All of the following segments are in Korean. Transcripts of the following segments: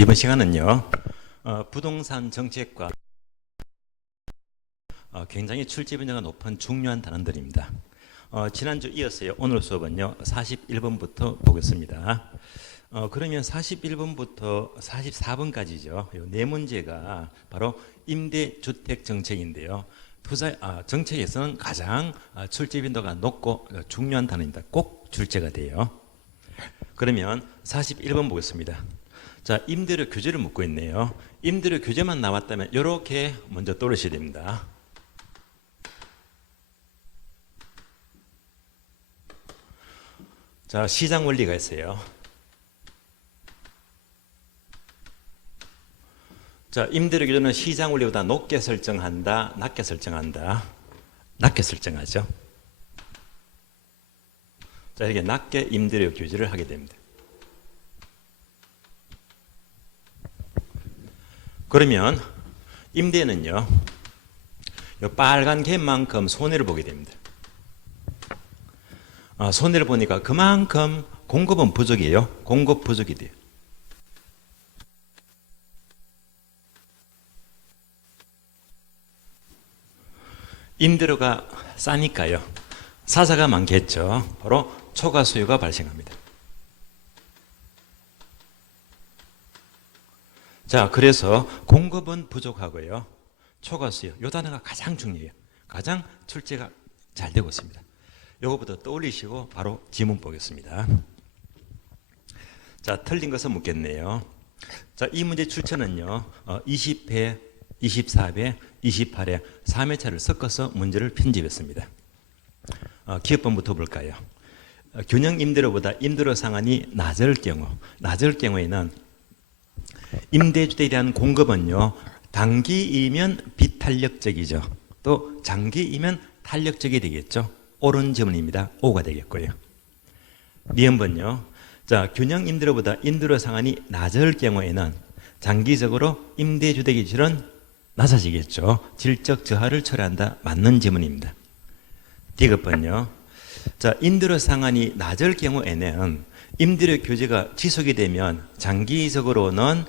이번 시간은요, 부동산 정책과 굉장히 출제 변화가 높은 중요한 단원들입니다. 지난주 이어서요, 오늘 수업은요, 41번부터 보겠습니다. 그러면 41번부터 44번까지죠. 네 문제가 바로 임대주택 정책인데요. 정책에서는 가장 출제 빈도가 높고 중요한 단어입니다. 꼭 출제가 돼요. 그러면 41번 보겠습니다. 자, 임대료 규제를 묻고 있네요. 임대료 규제만 나왔다면 이렇게 먼저 떠오르셔야 됩니다. 자, 시장 원리가 있어요. 자, 임대료 규제는 시장 원리보다 높게 설정한다, 낮게 설정한다. 낮게 설정하죠. 자, 이렇게 낮게 임대료 규제를 하게 됩니다. 그러면 임대는요, 이 빨간 개만큼 손해를 보게 됩니다. 손해를 보니까 그만큼 공급은 부족이에요. 공급 부족이 돼요. 임대료가 싸니까요, 사자가 많겠죠. 바로 초과 수요가 발생합니다. 자, 그래서 공급은 부족하고요, 초과 수요, 이 단어가 가장 중요해요. 가장 출제가 잘 되고 있습니다. 이거부터 떠올리시고 바로 지문 보겠습니다. 자, 틀린 것은 묻겠네요. 자, 이 문제 출처는요, 20회, 24회, 28회 3회차를 섞어서 문제를 편집했습니다. 기업번부터 볼까요? 균형 임대료보다 임대료 상한이 낮을 경우에는 임대주택에 대한 공급은요, 단기이면 비탄력적이죠. 또 장기이면 탄력적이 되겠죠. 옳은 질문입니다. O가 되겠고요. 미음번요. 자, 균형 임대료보다 임대료 상한이 낮을 경우에는 장기적으로 임대주택의 질은 낮아지겠죠. 질적 저하를 초래한다. 맞는 질문입니다. D급번요. 자, 임대료 상한이 낮을 경우에는 임대료 규제가 지속이 되면 장기적으로는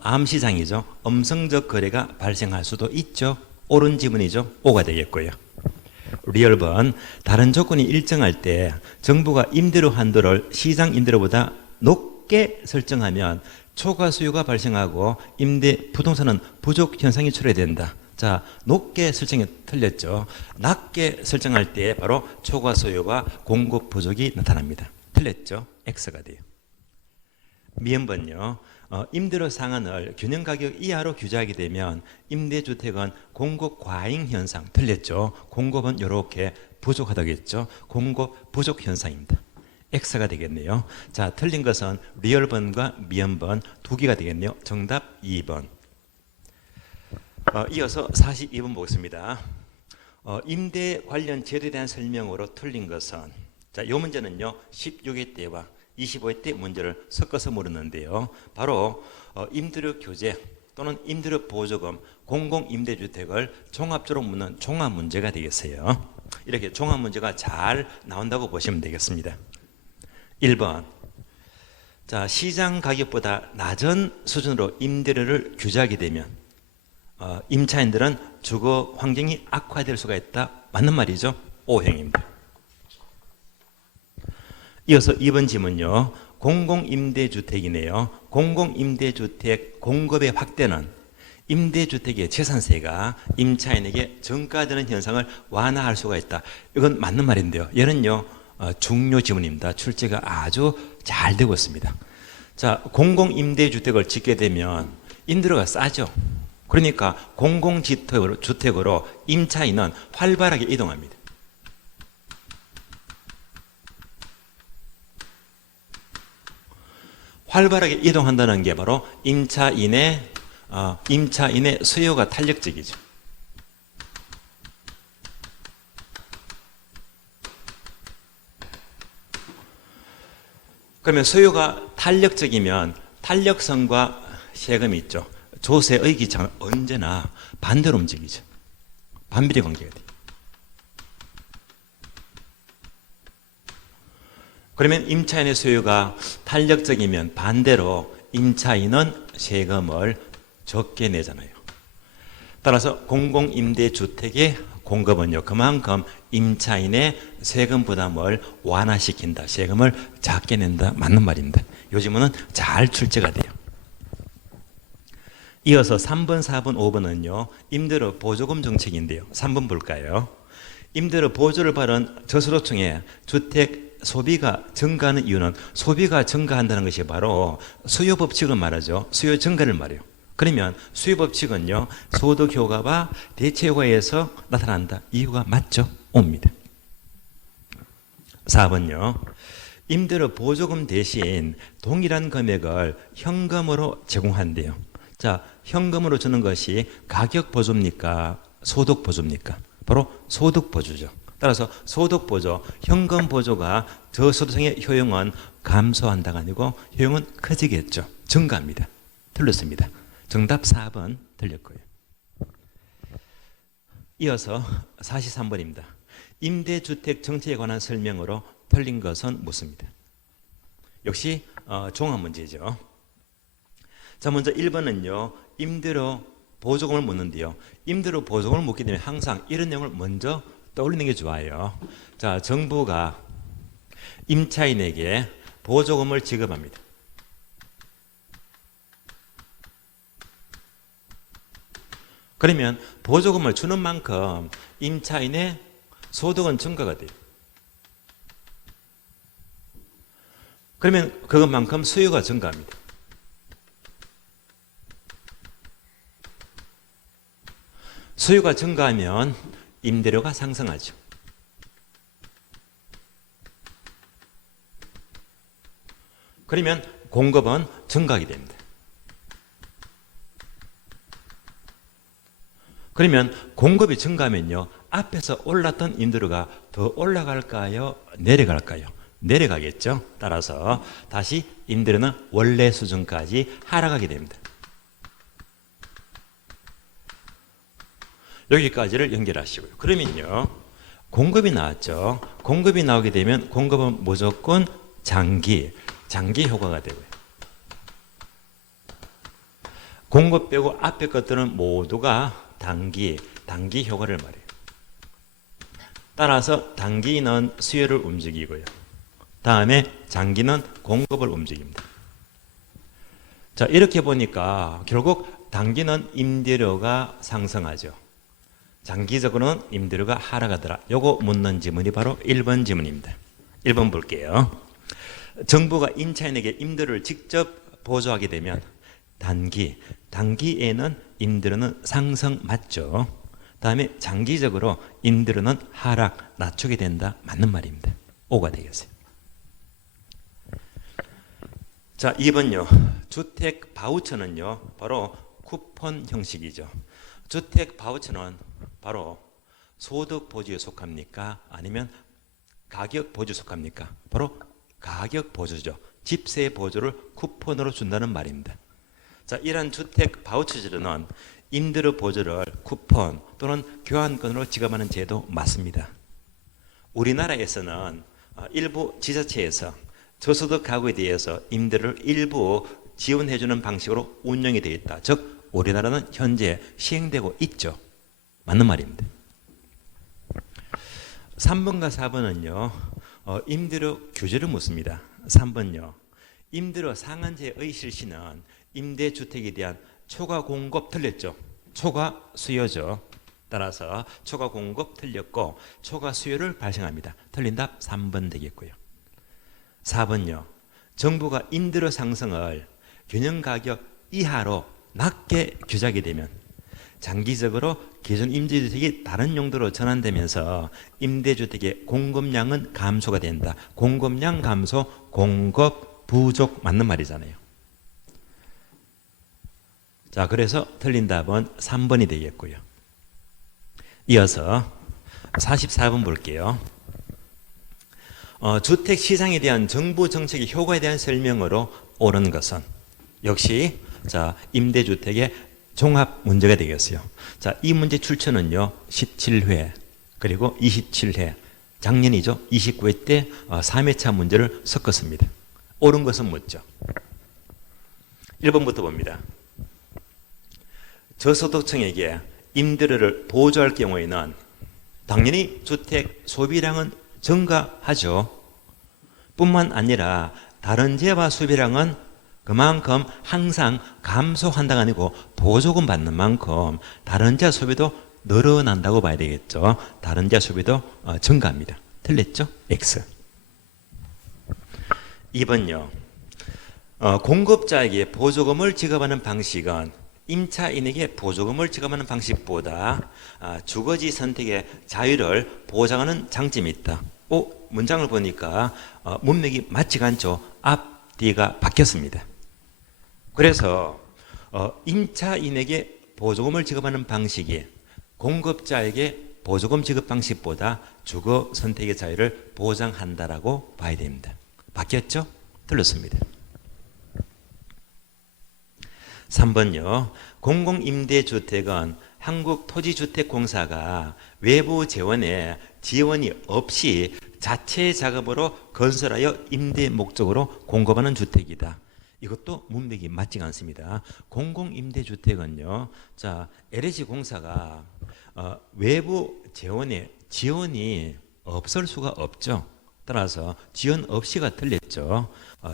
암시장이죠. 음성적 거래가 발생할 수도 있죠. 옳은 지문이죠. O가 되겠고요. 리얼번, 다른 조건이 일정할 때 정부가 임대료 한도를 시장 임대료보다 높게 설정하면 초과 수요가 발생하고 부동산은 부족 현상이 초래된다. 자, 높게 설정이 틀렸죠. 낮게 설정할 때 바로 초과 수요와 공급 부족이 나타납니다. 틀렸죠. X가 돼요. 미음번요. 임대료 상한을 균형 가격 이하로 규제하게 되면 임대주택은 공급 과잉 현상. 틀렸죠. 공급은 이렇게 부족하다겠죠. 공급 부족 현상입니다. X가 되겠네요. 자, 틀린 것은 리얼번과 미음번 두 개가 되겠네요. 정답 2번. 이어서 42번 보겠습니다. 임대 관련 제도에 대한 설명으로 틀린 것은, 자, 이 문제는요, 16회 때와 25회 때 문제를 섞어서 물었는데요. 바로 임대료 규제 또는 임대료 보조금, 공공임대주택을 종합적으로 묻는 종합 문제가 되겠어요. 이렇게 종합 문제가 잘 나온다고 보시면 되겠습니다. 1번. 자, 시장 가격보다 낮은 수준으로 임대료를 규제하게 되면 임차인들은 주거 환경이 악화될 수가 있다. 맞는 말이죠. O형입니다. 이어서 2번 질문요. 공공임대주택이네요. 공공임대주택 공급의 확대는 임대주택의 재산세가 임차인에게 전가되는 현상을 완화할 수가 있다. 이건 맞는 말인데요. 얘는요, 중요 질문입니다. 출제가 아주 잘 되고 있습니다. 자, 공공임대주택을 짓게 되면 임대료가 싸죠. 그러니까 공공주택으로 임차인은 활발하게 이동합니다. 활발하게 이동한다는 게 바로 임차인의 수요가 탄력적이죠. 그러면 수요가 탄력적이면 탄력성과 세금이 있죠. 조세의 기차는 언제나 반대로 움직이죠. 반비례 관계가 돼요. 그러면 임차인의 수요가 탄력적이면 반대로 임차인은 세금을 적게 내잖아요. 따라서 공공임대주택의 공급은요, 그만큼 임차인의 세금 부담을 완화시킨다. 세금을 작게 낸다. 맞는 말입니다. 요즘은 잘 출제가 돼요. 이어서 3번, 4번, 5번은요. 임대료 보조금 정책인데요. 3번 볼까요? 임대료 보조를 받은 저소득층의 주택 소비가 증가하는 이유는 소비가 증가한다는 것이 바로 수요 법칙을 말하죠. 수요 증가를 말해요. 그러면 수요 법칙은요. 소득 효과와 대체 효과에서 나타난다. 이유가 맞죠? 옵니다. 4번요. 임대료 보조금 대신 동일한 금액을 현금으로 제공한대요. 자, 현금으로 주는 것이 가격 보조입니까? 소득 보조입니까? 바로 소득 보조죠. 따라서 소득 보조, 현금 보조가 저소득층의 효용은 감소한다가 아니고 효용은 커지겠죠. 증가합니다. 틀렸습니다. 정답 4번 틀렸고요. 이어서 43번입니다. 임대주택 정책에 관한 설명으로 틀린 것은 묻습니다. 역시 종합 문제죠. 자, 먼저 1번은요. 임대료 보조금을 묻는데요. 임대료 보조금을 묻게 되면 항상 이런 내용을 먼저 떠올리는 게 좋아요. 자, 정부가 임차인에게 보조금을 지급합니다. 그러면 보조금을 주는 만큼 임차인의 소득은 증가가 돼요. 그러면 그것만큼 수요가 증가합니다. 수요가 증가하면 임대료가 상승하죠. 그러면 공급은 증가하게 됩니다. 그러면 공급이 증가하면요. 앞에서 올랐던 임대료가 더 올라갈까요? 내려갈까요? 내려가겠죠. 따라서 다시 임대료는 원래 수준까지 하락하게 됩니다. 여기까지를 연결하시고요. 그러면요. 공급이 나왔죠. 공급이 나오게 되면 공급은 무조건 장기 효과가 되고요. 공급 빼고 앞에 것들은 모두가 단기 효과를 말해요. 따라서 단기는 수요를 움직이고요. 다음에 장기는 공급을 움직입니다. 자, 이렇게 보니까 결국 단기는 임대료가 상승하죠. 장기적으로는 임대료가 하락하더라. 요거 묻는 지문이 바로 1번 지문입니다. 1번 볼게요. 정부가 임차인에게 임대료를 직접 보조하게 되면 단기에는 임대료는 상승 맞죠. 다음에 장기적으로 임대료는 하락 낮추게 된다. 맞는 말입니다. 5가 되겠어요. 자, 2번요. 주택 바우처는요. 바로 쿠폰 형식이죠. 주택 바우처는 바로 소득 보조에 속합니까? 아니면 가격 보조에 속합니까? 바로 가격 보조죠. 집세 보조를 쿠폰으로 준다는 말입니다. 자, 이러한 주택 바우처제도는 임대료 보조를 쿠폰 또는 교환권으로 지급하는 제도 맞습니다. 우리나라에서는 일부 지자체에서 저소득 가구에 대해서 임대료를 일부 지원해주는 방식으로 운영이 되어 있다. 즉 우리나라는 현재 시행되고 있죠. 맞는 말입니다. 3번과 4번은요. 임대료 규제를 묻습니다. 3번요. 임대료 상한제의 실시는 임대주택에 대한 초과 공급 틀렸죠. 초과 수요죠. 따라서 초과 공급 틀렸고 초과 수요를 발생합니다. 틀린 답 3번 되겠고요. 4번요. 정부가 임대료 상승을 균형가격 이하로 낮게 규제하게 되면 장기적으로 기존 임대주택이 다른 용도로 전환되면서 임대주택의 공급량은 감소가 된다. 공급량 감소, 공급 부족 맞는 말이잖아요. 자, 그래서 틀린 답은 3번이 되겠고요. 이어서 44번 볼게요. 주택 시장에 대한 정부 정책의 효과에 대한 설명으로 옳은 것은 역시 자, 임대주택의 종합 문제가 되겠어요. 자, 이 문제 출처는요. 17회 그리고 27회 작년이죠. 29회 때 3회차 문제를 섞었습니다. 옳은 것은 묻죠. 1번부터 봅니다. 저소득층에게 임대료를 보조할 경우에는 당연히 주택 소비량은 증가하죠. 뿐만 아니라 다른 지역의 소비량은 그만큼 항상 감소한다가 아니고 보조금 받는 만큼 다른 지역 소비도 늘어난다고 봐야 되겠죠. 다른 지역 소비도 증가합니다. 틀렸죠? X. 2번요. 공급자에게 보조금을 지급하는 방식은 임차인에게 보조금을 지급하는 방식보다 주거지 선택의 자유를 보장하는 장점이 있다. 문장을 보니까 문맥이 맞지가 않죠. 앞뒤가 바뀌었습니다. 그래서 임차인에게 보조금을 지급하는 방식이 공급자에게 보조금 지급 방식보다 주거 선택의 자유를 보장한다라고 봐야 됩니다. 바뀌었죠? 틀렸습니다. 3번요. 공공임대주택은 한국토지주택공사가 외부 재원에 지원이 없이 자체 자금으로 건설하여 임대 목적으로 공급하는 주택이다. 이것도 문맥이 맞지 않습니다. 공공임대주택은요. 자, LH 공사가 외부 재원에 지원이 없을 수가 없죠. 따라서 지원 없이가 틀렸죠.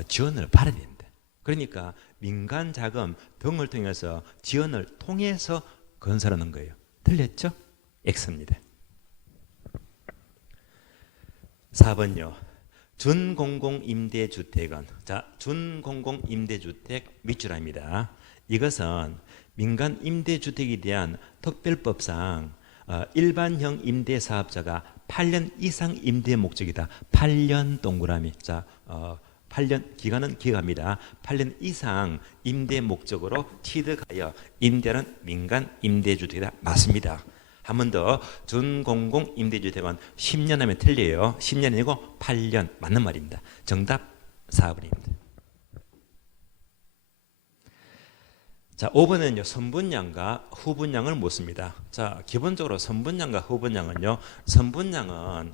지원을 받아야 됩니다. 그러니까 민간 자금 등을 통해서 지원을 통해서 건설하는 거예요. 틀렸죠? X입니다. 4번요. 준공공임대주택은 준공공임대주택 밑줄입니다. 이것은 민간 임대주택에 대한 특별법상 일반형 임대사업자가 8년 이상 임대 목적이다. 8년 동그라미. 8년 기간은 기각합니다. 8년 이상 임대 목적으로 취득하여 임대하는 민간 임대주택이다. 맞습니다. 한 번 더. 준공공 임대주택은 10년 하면 틀려요. 10년 아니고 8년. 맞는 말입니다. 정답 4번입니다. 자, 5번은요. 선분양과 후분양을 묻습니다. 자, 기본적으로 선분양과 후분양은요. 선분양은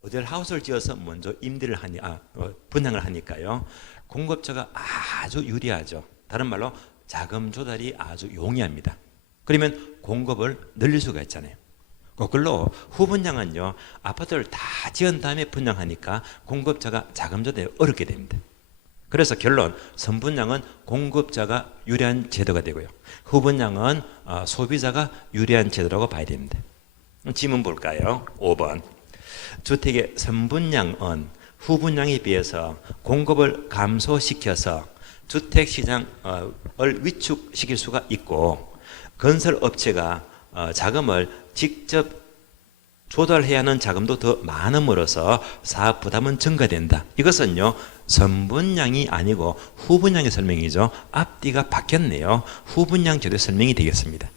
모델하우스를 지어서 먼저 임대를 분양을 하니까요. 공급자가 아주 유리하죠. 다른 말로 자금 조달이 아주 용이합니다. 그러면 공급을 늘릴 수가 있잖아요. 거꾸로 후분양은요. 아파트를 다 지은 다음에 분양하니까 공급자가 자금 조달이 어렵게 됩니다. 그래서 결론, 선분양은 공급자가 유리한 제도가 되고요. 후분양은 소비자가 유리한 제도라고 봐야 됩니다. 질문 볼까요? 5번. 주택의 선분양은 후분양에 비해서 공급을 감소시켜서 주택시장을 위축시킬 수가 있고 건설업체가 자금을 직접 조달해야 하는 자금도 더 많음으로써 사업 부담은 증가된다. 이것은요. 선분양이 아니고 후분양의 설명이죠. 앞뒤가 바뀌었네요. 후분양 제도 설명이 되겠습니다.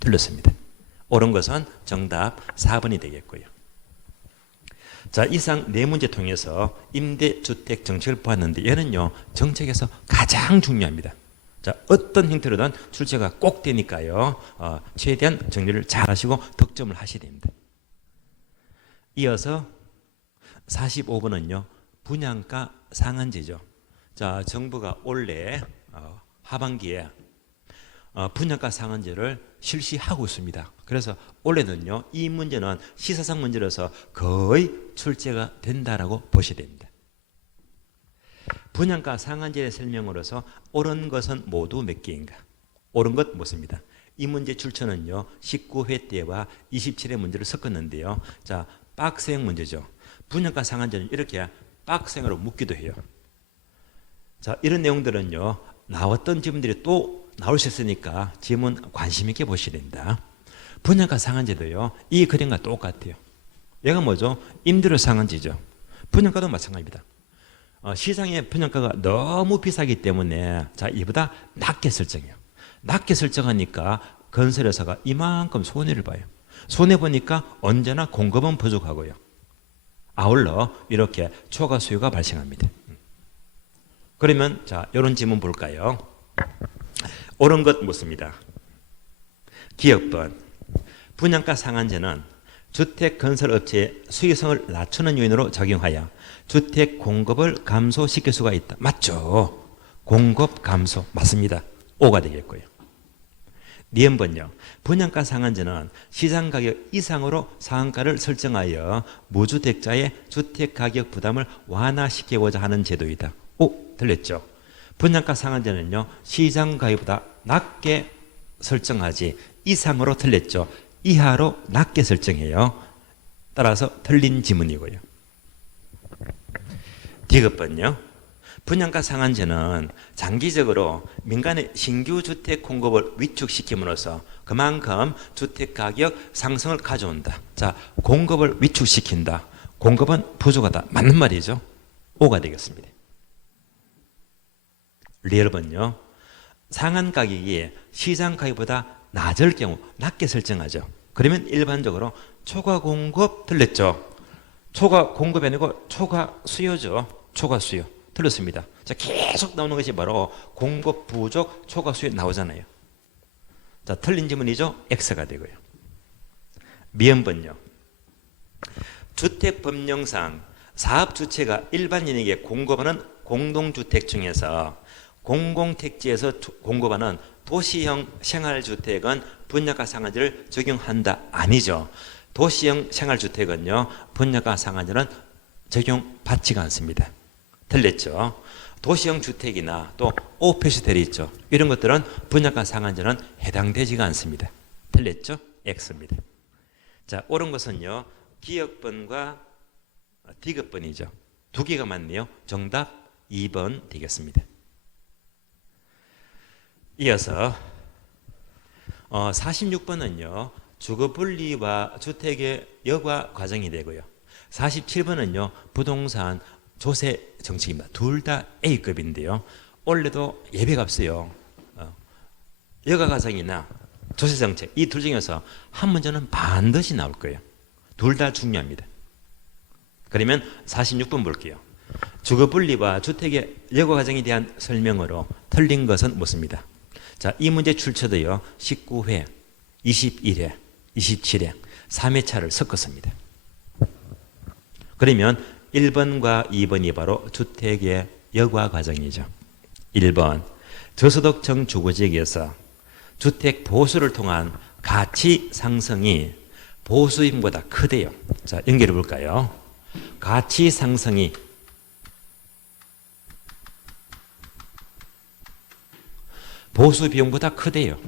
틀렸습니다. 옳은 것은 정답 4번이 되겠고요. 자, 이상 네 문제 통해서 임대주택 정책을 보았는데 얘는요. 정책에서 가장 중요합니다. 자, 어떤 형태로든 출제가 꼭 되니까요. 최대한 정리를 잘 하시고 득점을 하셔야 됩니다. 이어서 45번은요. 분양가 상한제죠. 자, 정부가 올해 하반기에 분양가 상한제를 실시하고 있습니다. 그래서 올해는요. 이 문제는 시사상 문제로서 거의 출제가 된다라고 보셔야 됩니다. 분양가 상한제의 설명으로서 옳은 것은 모두 몇 개인가? 옳은 것 묻습니다. 이 문제 출처는요. 19회 때와 27회 문제를 섞었는데요. 자, 박스형 문제죠. 분양가 상한제는 이렇게 박스형으로 묻기도 해요. 자, 이런 내용들은요. 나왔던 질문들이 또 나올 수 있으니까 질문 관심 있게 보셔야 됩니다. 분양가 상한제도요. 이 그림과 똑같아요. 얘가 뭐죠? 임대료 상한제죠. 분양가도 마찬가지입니다. 시장의 분양가가 너무 비싸기 때문에 자, 이보다 낮게 설정해요. 낮게 설정하니까 건설회사가 이만큼 손해를 봐요. 손해보니까 언제나 공급은 부족하고요. 아울러 이렇게 초과 수요가 발생합니다. 그러면 자, 이런 질문 볼까요? 옳은 것 묻습니다. 기억번. 분양가 상한제는 주택 건설 업체의 수익성을 낮추는 요인으로 작용하여 주택 공급을 감소시킬 수가 있다. 맞죠? 공급 감소 맞습니다. O가 되겠고요. 니은번요. 분양가 상한제는 시장가격 이상으로 상한가를 설정하여 무주택자의 주택가격 부담을 완화시키고자 하는 제도이다. 오, 들렸죠? 분양가 상한제는요, 시장가격보다 낮게 설정하지 이상으로 틀렸죠. 이하로 낮게 설정해요. 따라서 틀린 지문이고요. 디귿번요. 분양가 상한제는 장기적으로 민간의 신규 주택 공급을 위축시킴으로써 그만큼 주택 가격 상승을 가져온다. 자, 공급을 위축시킨다. 공급은 부족하다. 맞는 말이죠. 5가 되겠습니다. 리얼번요. 상한 가격이 시장 가격보다 낮을 경우 낮게 설정하죠. 그러면 일반적으로 초과 공급 틀렸죠. 초과 공급이 아니고 초과 수요죠. 초과 수요. 틀렸습니다. 자, 계속 나오는 것이 바로 공급 부족 초과 수요 나오잖아요. 자, 틀린 지문이죠. X가 되고요. 미음번요. 주택법령상 사업주체가 일반인에게 공급하는 공동주택 중에서 공공택지에서 공급하는 도시형 생활주택은 분양가 상한제를 적용한다. 아니죠. 도시형 생활주택은요, 분양가 상한제는 적용받지가 않습니다. 틀렸죠. 도시형 주택이나 또 오피스텔이 있죠. 이런 것들은 분양가 상한제는 해당되지가 않습니다. 틀렸죠? X입니다. 자, 옳은 것은요, 기역번과 디귿번이죠. 두 개가 맞네요. 정답 2번 되겠습니다. 이어서 46번은요. 주거분리와 주택의 여과 과정이 되고요. 47번은요. 부동산 조세 정책입니다. 둘 다 A급인데요. 원래도 예배가 없어요. 여가 과정이나 조세 정책 이 둘 중에서 한 문제는 반드시 나올 거예요. 둘 다 중요합니다. 그러면 46번 볼게요. 주거분리와 주택의 여가 과정에 대한 설명으로 틀린 것은 묻습니다. 자, 이 문제 출처도요. 19회, 21회, 27회 3회차를 섞었습니다. 그러면 1번과 2번이 바로 주택의 여과 과정이죠. 1번 저소득층 주거지역에서 주택 보수를 통한 가치 상승이 보수임보다 크대요. 자, 연결해 볼까요? 가치 상승이 보수 비용보다 크대요.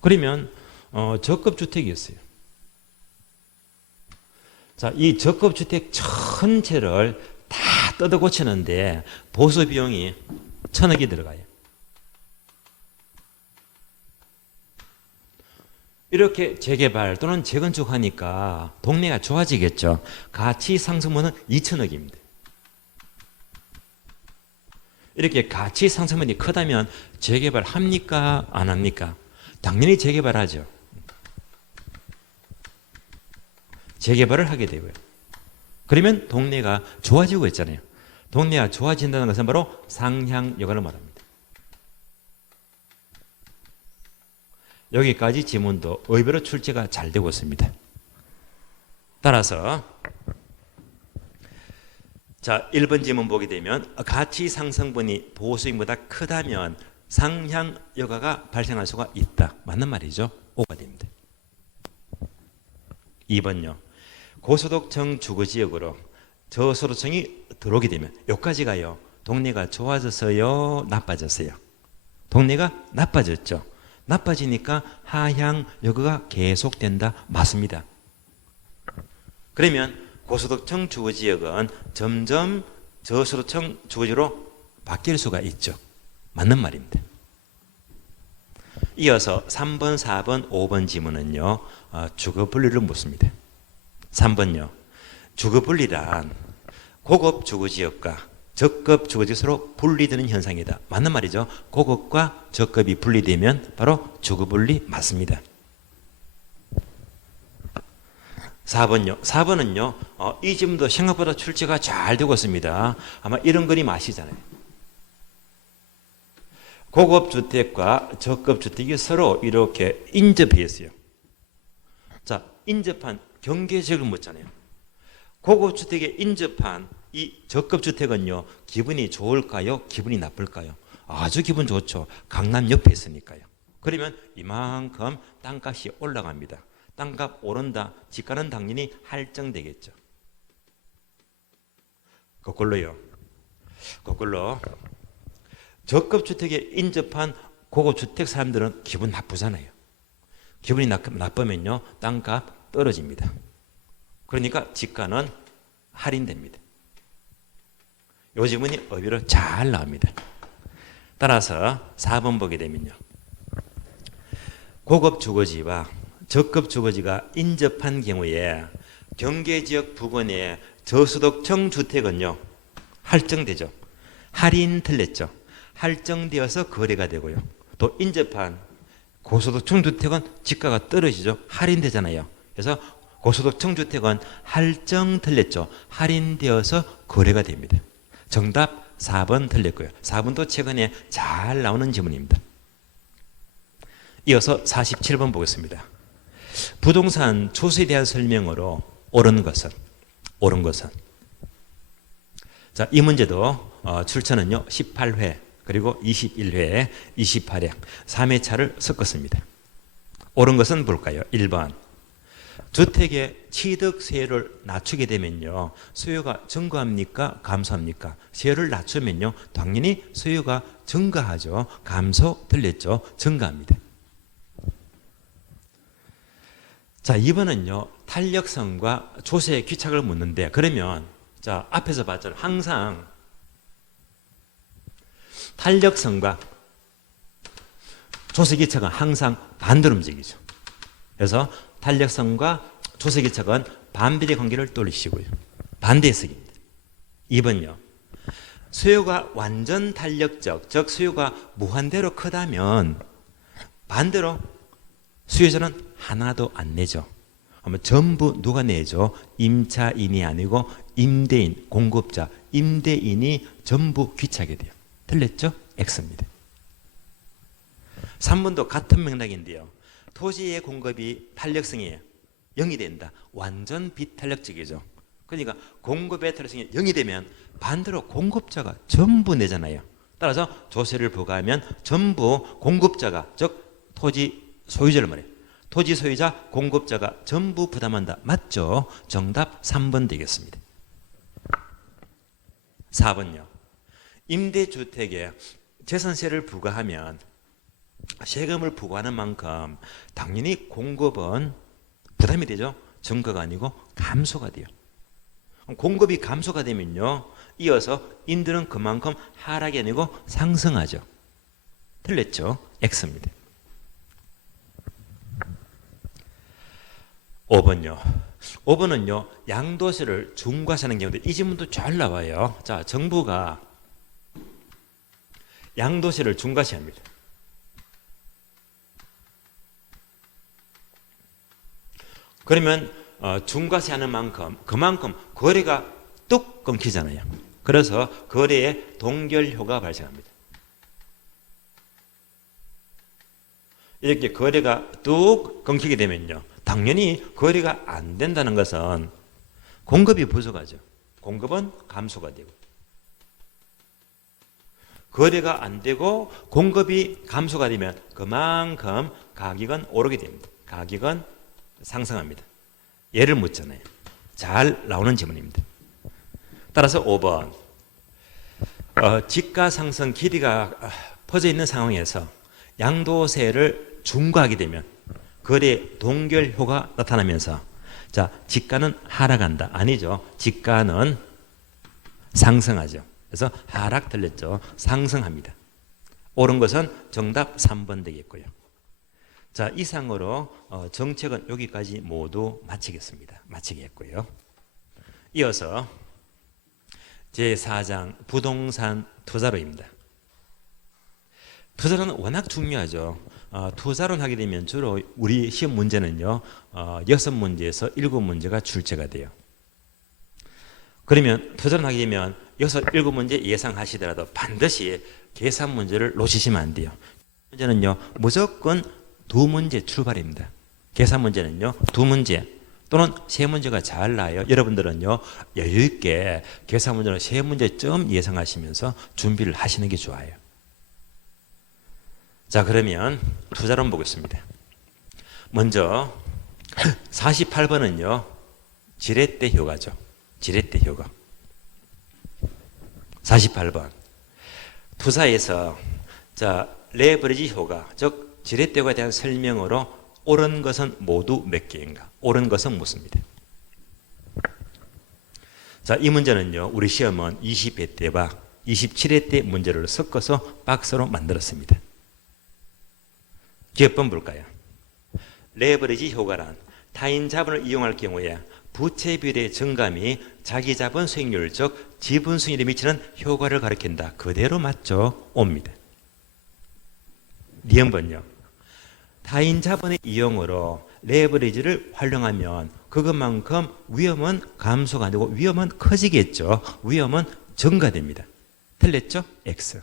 그러면 적급 주택이었어요. 자, 이 적급 주택 전체를 다 뜯어 고치는데 보수 비용이 1,000억이 들어가요. 이렇게 재개발 또는 재건축하니까 동네가 좋아지겠죠. 가치 상승분은 2,000억입니다. 이렇게 가치 상승분이 크다면 재개발 합니까? 안 합니까? 당연히 재개발하죠. 재개발을 하게 되고요. 그러면 동네가 좋아지고 있잖아요. 동네가 좋아진다는 것은 바로 상향 여과를 말합니다. 여기까지 지문도 의외로 출제가 잘 되고 있습니다. 따라서 자, 1번 지문 보게 되면 가치 상승분이 보수익보다 크다면 상향 여과가 발생할 수가 있다. 맞는 말이죠. 5가 됩니다. 2번요. 고소득층 주거지역으로 저소득층이 들어오게 되면 여기까지가요. 동네가 좋아졌어요? 나빠졌어요? 동네가 나빠졌죠. 나빠지니까 하향 여과가 계속된다. 맞습니다. 그러면 고소득층 주거지역은 점점 저소득층 주거지로 바뀔 수가 있죠. 맞는 말입니다. 이어서 3번, 4번, 5번 지문은요. 주거분리를 묻습니다. 3번요. 주거분리란 고급 주거지역과 저급 주거지역으로 분리되는 현상이다. 맞는 말이죠. 고급과 저급이 분리되면 바로 주거분리 맞습니다. 4번요. 4번은요. 이 지문도 생각보다 출제가 잘 되고 있습니다. 아마 이런 그림 아시잖아요. 고급 주택과 저급 주택이 서로 이렇게 인접해 있어요. 자, 인접한 경계지역을 묻잖아요. 고급 주택에 인접한 이 적급주택은요, 기분이 좋을까요? 기분이 나쁠까요? 아주 기분 좋죠. 강남 옆에 있으니까요. 그러면 이만큼 땅값이 올라갑니다. 땅값 오른다. 지가는 당연히 할증되겠죠. 거꾸로 적급주택에 인접한 고급주택 사람들은 기분 나쁘잖아요. 기분이 나쁘면요, 땅값 떨어집니다. 그러니까 지가는 할인됩니다. 요 지문이 의외로 잘 나옵니다. 따라서 4번 보게 되면요, 고급 주거지와 적급 주거지가 인접한 경우에 경계지역 부근의 저소득층 주택은요, 할증되죠. 할인 틀렸죠. 할증되어서 거래가 되고요. 또 인접한 고소득층 주택은 지가가 떨어지죠. 할인되잖아요. 그래서 고소득층 주택은 할증 틀렸죠. 할인되어서 거래가 됩니다. 정답 4번 틀렸고요. 4번도 최근에 잘 나오는 지문입니다. 이어서 47번 보겠습니다. 부동산 조세에 대한 설명으로 옳은 것은 자, 이 문제도 출처는요 18회 그리고 21회 28회 3회차를 섞었습니다. 옳은 것은 뭘까요? 1번, 주택의 취득세율을 낮추게 되면요 수요가 증가합니까? 감소합니까? 세율을 낮추면요 당연히 수요가 증가하죠. 감소 틀렸죠. 증가합니다. 자, 2번은요 탄력성과 조세의 귀착을 묻는데, 그러면 자 앞에서 봤잖아요. 항상 탄력성과 조세 귀착은 항상 반대로 움직이죠. 그래서 탄력성과 조세 귀착은 반비례 관계를 떠올리시고요. 반대 해석입니다. 2번요. 수요가 완전 탄력적, 즉 수요가 무한대로 크다면 반대로 수요자는 하나도 안 내죠. 그러면 전부 누가 내죠? 임차인이 아니고 임대인, 공급자, 임대인이 전부 귀착이 돼요. 틀렸죠? X입니다. 3번도 같은 맥락인데요. 토지의 공급이 탄력성이 0이 된다. 완전 비탄력적이죠. 그러니까 공급의 탄력성이 0이 되면 반대로 공급자가 전부 내잖아요. 따라서 조세를 부과하면 전부 공급자가, 즉 토지 소유자를 말해요. 토지 소유자, 공급자가 전부 부담한다. 맞죠? 정답 3번 되겠습니다. 4번요. 임대주택에 재산세를 부과하면 세금을 부과하는 만큼 당연히 공급은 부담이 되죠. 증가가 아니고 감소가 돼요. 공급이 감소가 되면요 이어서 임대는 그만큼 하락이 아니고 상승하죠. 틀렸죠? X입니다. 5번은요 양도세를 중과시하는 경우인데, 이 질문도 잘 나와요. 자, 정부가 양도세를 중과시합니다. 그러면 중과세하는 만큼 그만큼 거래가 뚝 끊기잖아요. 그래서 거래에 동결효과가 발생합니다. 이렇게 거래가 뚝 끊기게 되면요 당연히 거래가 안 된다는 것은 공급이 부족하죠. 공급은 감소가 되고, 거래가 안 되고 공급이 감소가 되면 그만큼 가격은 오르게 됩니다. 가격은 상승합니다. 예를 묻잖아요. 잘 나오는 질문입니다. 따라서 5번, 지가 상승 길이가 퍼져 있는 상황에서 양도세를 중과하게 되면 거래 동결 효과가 나타나면서, 자, 지가는 하락한다. 아니죠. 지가는 상승하죠. 그래서 하락 틀렸죠. 상승합니다. 옳은 것은 정답 3번 되겠고요. 자, 이상으로 정책은 여기까지 모두 마치겠고요. 이어서 제4장 부동산 투자로입니다. 투자로는 워낙 중요하죠. 투자론 하게 되면 주로 우리 시험 문제는요 6문제에서 7문제가 출제가 돼요. 그러면 투자론 하게 되면 6, 7문제 예상하시더라도 반드시 계산 문제를 놓치시면 안 돼요. 문제는요 무조건 2문제 출발입니다. 계산 문제는요 2문제, 또는 세 문제가 잘 나요. 여러분들은요, 여유 있게 계산 문제는 세 문제점 예상하시면서 준비를 하시는 게 좋아요. 자, 그러면 투자론 보겠습니다. 먼저 48번은요, 지렛대 효과죠. 지렛대 효과. 48번. 투자에서 자, 레버리지 효과, 즉 지렛대 효과에 대한 설명으로 옳은 것은 모두 몇 개인가? 옳은 것은 묻습니다. 자, 이 문제는요, 우리 시험은 20회 때와 27회 때 문제를 섞어서 박스로 만들었습니다. 기업번 볼까요? 레버리지 효과란 타인 자본을 이용할 경우에 부채 비율의 증감이 자기 자본 수익률, 즉 지분 수익률에 미치는 효과를 가리킨다. 그대로 맞죠? 옵니다. 니은번요. 타인 자본의 이용으로 레버리지를 활용하면 그것만큼 위험은 감소가 안 되고 위험은 커지겠죠. 위험은 증가됩니다. 틀렸죠? X.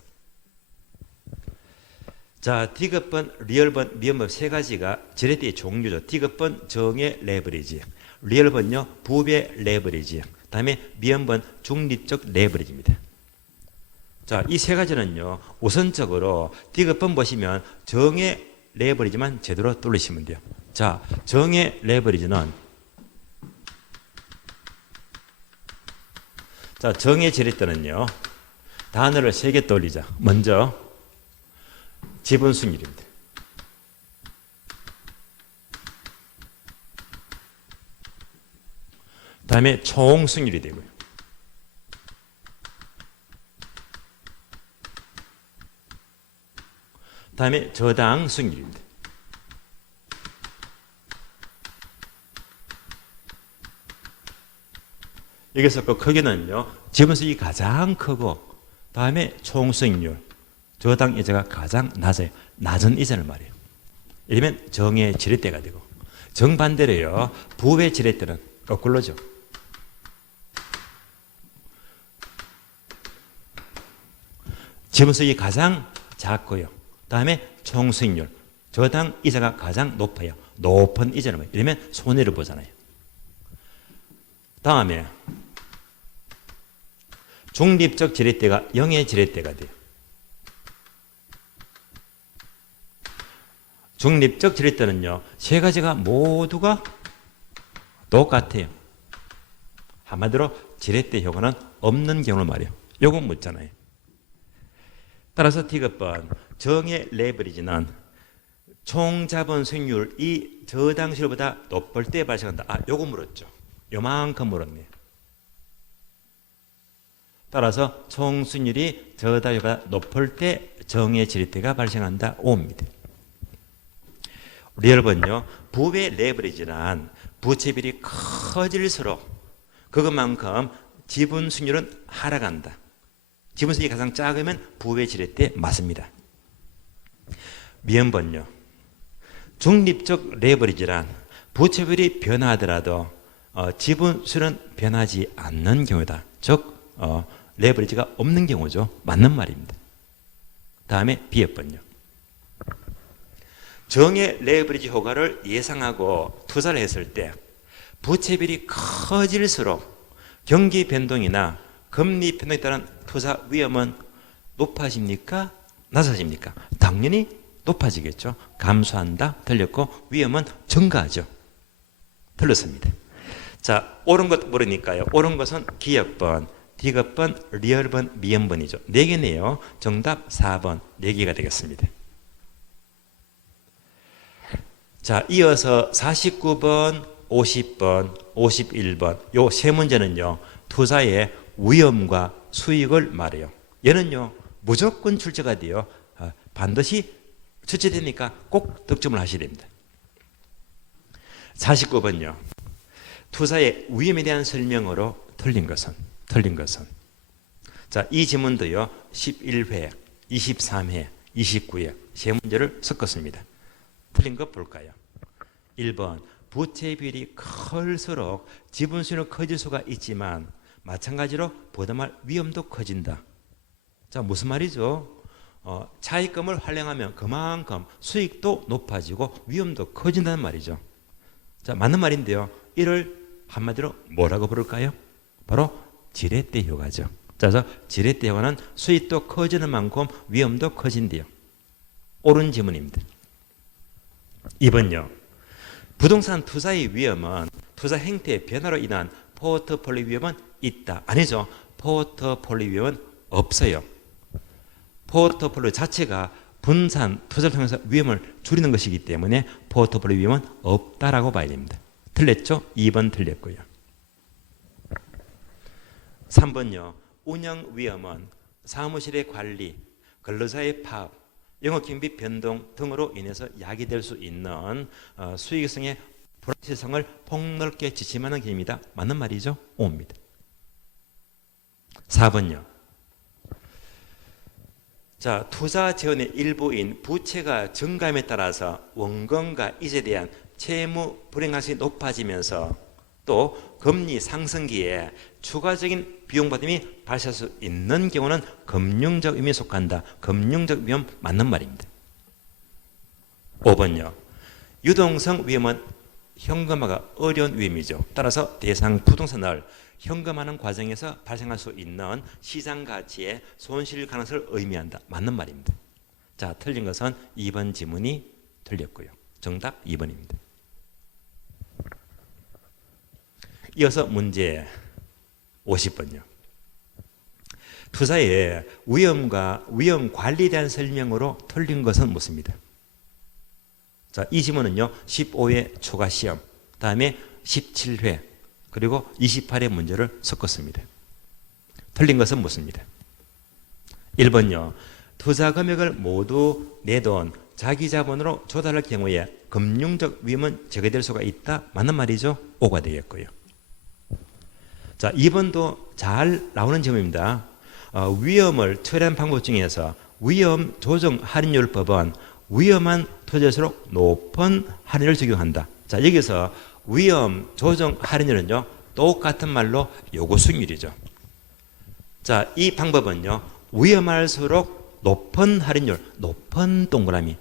자, D급번, 리얼번, 미연번 세 가지가 지렛대의 종류죠. D급번 정의 레버리지, 리얼번요 부배 레버리지, 다음에 미연번 중립적 레버리지입니다. 자, 이 세 가지는요 우선적으로 D급번 보시면 정의 레버리지만 제대로 뚫으시면 돼요. 자, 정의 레버리지는 자, 정의 지렛대는요 단어를 세 개 떠올리자. 먼저 지분 수익률입니다. 다음에 총 수익률이 되고요. 다음에 저당 수익률입니다. 여기서 그 크기는요, 지분 수익이 가장 크고, 다음에 총 수익률, 저당 이자가 가장 낮아요. 낮은 이자를 말해요. 이러면 정의 지렛대가 되고, 정반대로요, 부의 지렛대는 거꾸로죠. 지분 수익이 가장 작고요. 다음에 총 수익률, 저당 이자가 가장 높아요. 높은 이자를 말해요. 이러면 손해를 보잖아요. 다음에 중립적 지렛대가 0의 지렛대가 돼요. 중립적 지렛대는요, 세 가지가 모두가 똑같아요. 한마디로 지렛대 효과는 없는 경우를 말이에요. 요건 묻잖아요. 따라서 D급번 정의 레버리지는 총자본 수익률이 저당 수익률보다 높을 때 발생한다. 아, 요거 물었죠. 요만큼 물었네요. 따라서 총 수익률이 저당보다 높을 때 정의 지렛대가 발생한다. 5입니다. 리얼번요, 부의 레버리지란 부채 비율이 커질수록 그것만큼 지분 수익률은 하락한다. 지분 수익이 가장 작으면 부의 지렛대 맞습니다. 미연번요, 중립적 레버리지란 부채 비율이 변화하더라도 지분 수익률은 변하지 않는 경우다. 즉 레버리지가 없는 경우죠. 맞는 말입니다. 다음에 B번요, 정의 레버리지 효과를 예상하고 투자를 했을 때 부채 비율이 커질수록 경기 변동이나 금리 변동에 따른 투자 위험은 높아집니까? 낮아집니까? 당연히 높아지겠죠. 감소한다. 틀렸고 위험은 증가하죠. 틀렸습니다. 자, 옳은 것 모르니까요. 옳은 것은 기역번, D급번, 리얼번, 미연번이죠. 4개네요. 정답 4번 4개가 되겠습니다. 자, 이어서 49번, 50번, 51번 요 세 문제는요, 투자의 위험과 수익을 말해요. 얘는요, 무조건 출제가 돼요. 반드시 출제되니까 꼭 득점을 하셔야 됩니다. 49번요, 투자의 위험에 대한 설명으로 틀린 것은 자, 이 지문도요 11회, 23회, 29회 세 문제를 섞었습니다. 틀린 것 볼까요? 1번, 부채 비율이 클수록 지분 수익률은 커질 수가 있지만 마찬가지로 부담할 위험도 커진다. 자, 무슨 말이죠? 차익금을 활용하면 그만큼 수익도 높아지고 위험도 커진다는 말이죠. 자, 맞는 말인데요, 이를 한마디로 뭐라고 부를까요? 바로 지렛대 효과죠. 그래서 지렛대 효과는 수익도 커지는 만큼 위험도 커진대요. 옳은 지문입니다. 2번요. 부동산 투자의 위험은 투자 행태의 변화로 인한 포트폴리오 위험은 있다. 아니죠. 포트폴리오 위험은 없어요. 포트폴리오 자체가 분산 투자를 통해서 위험을 줄이는 것이기 때문에 포트폴리오 위험은 없다라고 봐야 됩니다. 틀렸죠? 2번 틀렸고요. 3번요. 운영 위험은 사무실의 관리, 근로자의 파업, 영업경비 변동 등으로 인해서 야기될 수 있는 수익성의 불확실성을 폭넓게 지침하는 개념이다. 맞는 말이죠? 옵니다. 4번요. 자, 투자 재원의 일부인 부채가 증감에 따라서 원금과 이자에 대한 채무 불행 가능성이 높아지면서 또 금리 상승기에 추가적인 비용 부담이 발생할 수 있는 경우는 금융적 위험에 속한다. 금융적 위험 맞는 말입니다. 5번요. 유동성 위험은 현금화가 어려운 위험이죠. 따라서 대상 부동산을 현금화하는 과정에서 발생할 수 있는 시장 가치의 손실 가능성을 의미한다. 맞는 말입니다. 자, 틀린 것은 2번 지문이 틀렸고요. 정답 2번입니다. 이어서 문제 50번요. 투자의 위험과 위험 관리에 대한 설명으로 틀린 것은 묻습니다. 자, 이 지문은요 15회 초과 시험, 다음에 17회 그리고 28회 문제를 섞었습니다. 틀린 것은 묻습니다. 1번요. 투자 금액을 모두 내 돈, 자기 자본으로 조달할 경우에 금융적 위험은 제거될 수가 있다. 맞는 말이죠? O가 되겠고요. 자, 2번도 잘 나오는 점입니다. 위험을 처리하는 방법 중에서 위험 조정 할인율법은 위험한 투자일수록 높은 할인을 적용한다. 자, 여기서 위험 조정 할인율은요 똑같은 말로 요구 수익률이죠. 자, 이 방법은요 위험할수록 높은 할인율, 높은 동그라미,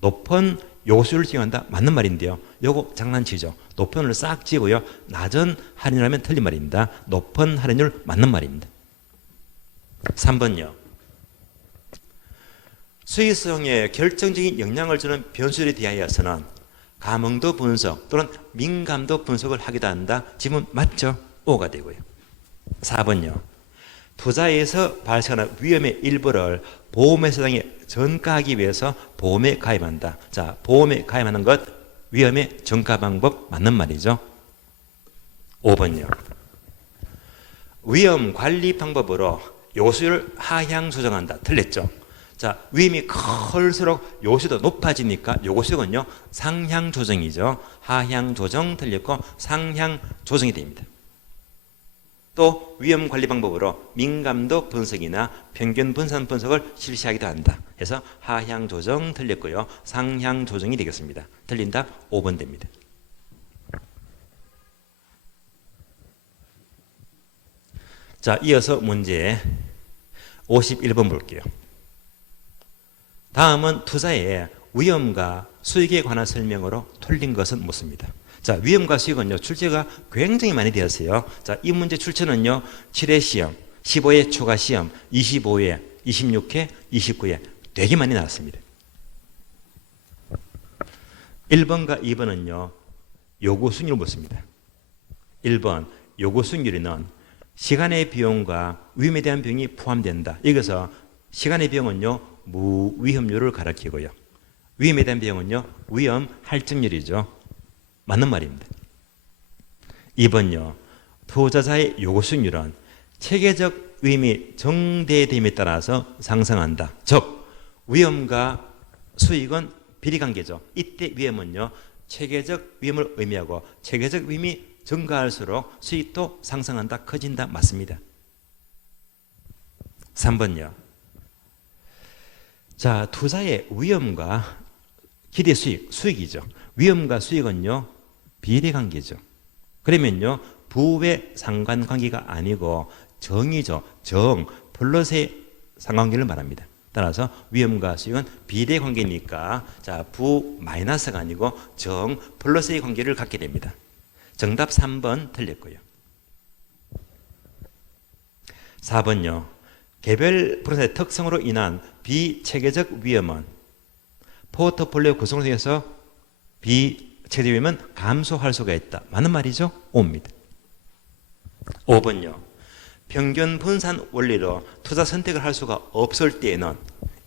높은 요소를 적용한다. 맞는 말인데요. 요거 장난치죠. 높은 을 싹 지고요. 낮은 할인율하면 틀린 말입니다. 높은 할인율 맞는 말입니다. 3번요. 수익성에 결정적인 영향을 주는 변수에 대하여서는 감흥도 분석 또는 민감도 분석을 하기도 한다. 지문 맞죠? O가 되고요. 4번요. 투자에서 발생하는 위험의 일부를 보험회사장에 전가하기 위해서 보험에 가입한다. 자, 보험에 가입하는 것 위험의 전가 방법 맞는 말이죠. 5번요. 위험 관리 방법으로 요소를 하향 조정한다. 틀렸죠? 자, 위험이 클수록 요소도 높아지니까 요것은요 상향 조정이죠. 하향 조정 틀렸고 상향 조정이 됩니다. 또 위험 관리 방법으로 민감도 분석이나 평균 분산 분석을 실시하기도 한다. 해서 하향 조정 틀렸고요. 상향 조정이 되겠습니다. 틀린 답 5번 됩니다. 자, 이어서 문제 51번 볼게요. 다음은 투자의 위험과 수익에 관한 설명으로 틀린 것은 묻습니다. 자, 위험과 수익은요 출제가 굉장히 많이 되었어요. 자, 이 문제 출제는요 7회 시험, 15회 초과 시험, 25회, 26회, 29회 되게 많이 나왔습니다. 1번과 2번은요 요구 수익률을 묻습니다. 1번 요구 수익률에는 시간의 비용과 위험에 대한 비용이 포함된다. 여기서 시간의 비용은요 무위험률을 가리키고요. 위험에 대한 비용은요 위험 할증률이죠. 맞는 말입니다. 2번요. 투자자의 요구 수익률은 체계적 위험이 정대됨에 따라서 상승한다. 즉 위험과 수익은 비리관계죠. 이때 위험은요 체계적 위험을 의미하고 체계적 위험이 증가할수록 수익도 상승한다. 커진다. 맞습니다. 3번요. 자, 투자의 위험과 기대 수익, 수익이죠. 위험과 수익은요 비례관계죠. 그러면요 부의 상관관계가 아니고 정이죠. 정 플러스의 상관관계를 말합니다. 따라서 위험과 수익은 비례관계니까 자, 부 마이너스가 아니고 정 플러스의 관계를 갖게 됩니다. 정답 3번 틀렸고요. 4번요. 개별 분산의 특성으로 인한 비체계적 위험은 포트폴리오 구성을 통해서 비체계적 위험은 감소할 수가 있다. 맞는 말이죠? O입니다. 5번요. 평균 분산 원리로 투자 선택을 할 수가 없을 때에는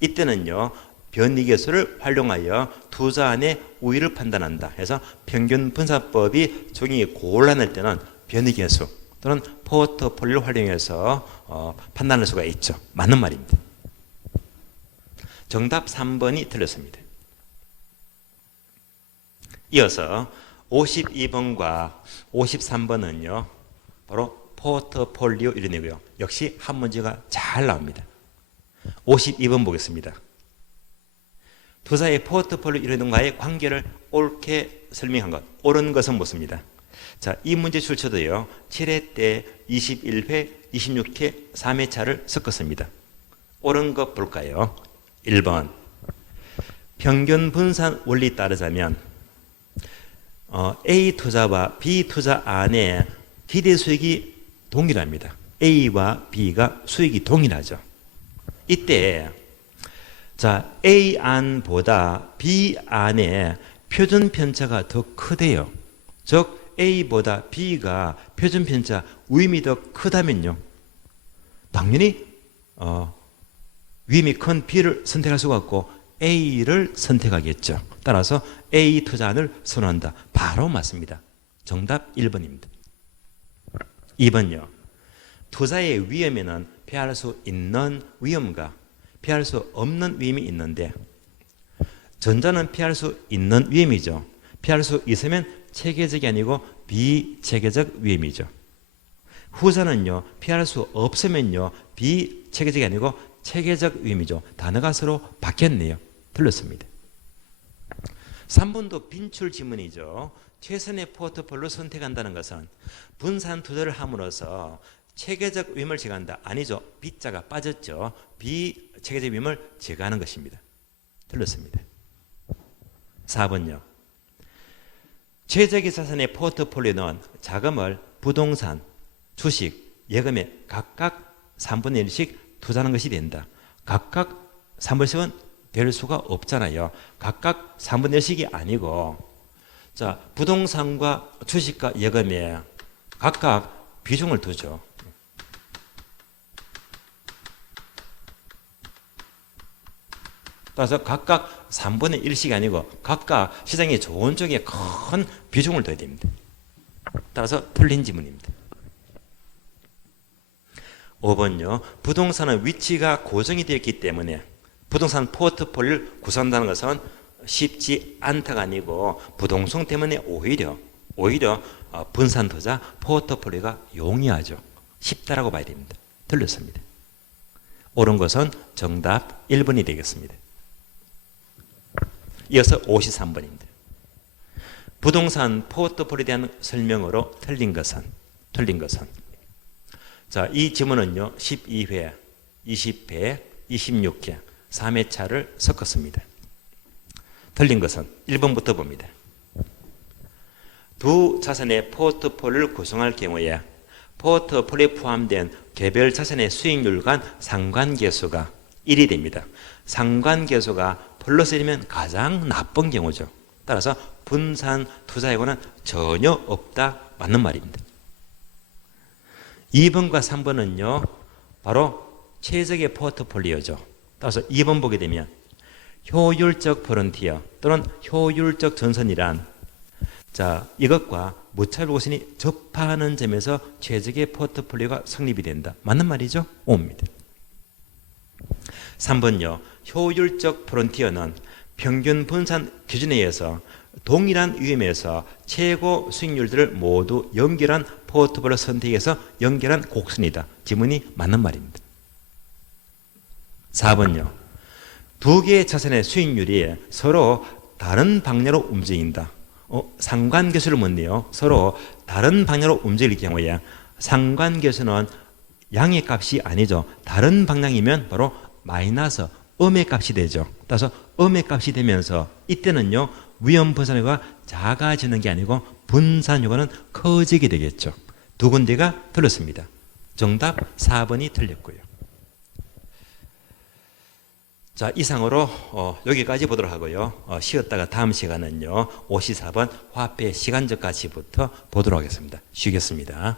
이때는요. 변이계수를 활용하여 투자안의 우위를 판단한다. 해서 평균 분산법이 적용이 곤란할 때는 변이계수 또는 포트폴리오를 활용해서 판단할 수가 있죠. 맞는 말입니다. 정답 3번이 틀렸습니다. 이어서 52번과 53번은요. 바로 포트폴리오 이론이고요. 역시 한 문제가 잘 나옵니다. 52번 보겠습니다. 투자의 포트폴리오 이론과의 관계를 옳게 설명한 것. 옳은 것은 무엇입니다? 자, 이 문제 출처도요. 7회 때 21회, 26회, 3회차를 섞었습니다. 옳은 것 볼까요? 1번. 평균 분산 원리 따르자면 A 투자와 B 투자 안에 기대 수익이 동일합니다. A와 B가 수익이 동일하죠. 이때 자, A 안보다 B 안에 표준 편차가 더 크대요. 즉 A보다 B가 표준 편차 위험이 더 크다면요. 당연히 위험이 큰 B를 선택할 수가 없고 A를 선택하겠죠. 따라서 A 투자안을 선호한다. 바로 맞습니다. 정답 1번입니다. 2번요. 투자의 위험에는 피할 수 있는 위험과 피할 수 없는 위험이 있는데 전자는 피할 수 있는 위험이죠. 피할 수 있으면 체계적이 아니고 비체계적 위험이죠. 후자는요. 피할 수 없으면요. 비체계적이 아니고 체계적 위험이죠. 단어가 서로 바뀌었네요. 틀렸습니다. 3번도 빈출 지문이죠. 최선의 포트폴리오를 선택한다는 것은 분산 투자를 함으로써 체계적 위험을 제거한다. 아니죠. B자가 빠졌죠. 비체계적 위험을 제거하는 것입니다. 틀렸습니다. 4번요. 최적의 자산의 포트폴리오는 자금을 부동산, 주식, 예금에 각각 3분의 1씩 투자하는 것이 된다. 각각 3분의 1씩은 될 수가 없잖아요. 각각 3분의 1씩이 아니고 자, 부동산과 주식과 예금에 각각 비중을 두죠. 따라서 각각 3분의 1씩 아니고 각각 시장이 좋은 쪽에 큰 비중을 둬야 됩니다. 따라서 틀린 지문입니다. 5번요. 부동산은 위치가 고정이 되었기 때문에 부동산 포트폴리오를 구성한다는 것은 쉽지 않다가 아니고 부동성 때문에 오히려 분산 투자 포트폴리오가 용이하죠. 쉽다라고 봐야 됩니다. 틀렸습니다. 옳은 것은 정답 1번이 되겠습니다. 이어서 53번입니다. 부동산 포트폴리오에 대한 설명으로 틀린 것은 자, 이 지문은요. 12회, 20회, 26회 3회차를 섞었습니다. 틀린 것은 1번부터 봅니다. 두 자산의 포트폴리오를 구성할 경우에 포트폴리오에 포함된 개별 자산의 수익률 간 상관계수가 1이 됩니다. 상관계수가 플러스이면 가장 나쁜 경우죠. 따라서 분산 투자에고는 전혀 없다. 맞는 말입니다. 2번과 3번은요. 바로 최적의 포트폴리오죠. 따라서 2번 보게 되면 효율적 프론티어 또는 효율적 전선이란 자, 이것과 무차별 고신이 접하는 점에서 최적의 포트폴리오가 성립이 된다. 맞는 말이죠? O입니다. 3번요. 효율적 프론티어는 평균 분산 기준에 의해서 동일한 위험에서 최고 수익률들을 모두 연결한 포트폴리오 선택에서 연결한 곡선이다. 지문이 맞는 말입니다. 4번요. 두 개의 자산의 수익률이 서로 다른 방향으로 움직인다. 상관계수를 묻네요. 서로 다른 방향으로 움직일 경우에 상관계수는 양의 값이 아니죠. 다른 방향이면 바로 마이너스 음의 값이 되죠. 따라서 음의 값이 되면서 이때는요. 위험 분산회가 작아지는 게 아니고 분산효과는 커지게 되겠죠. 두 군데가 틀렸습니다. 정답 4번이 틀렸고요. 자, 이상으로 여기까지 보도록 하고요. 쉬었다가 다음 시간은요. 54번 화폐 시간적 가치부터 보도록 하겠습니다. 쉬겠습니다.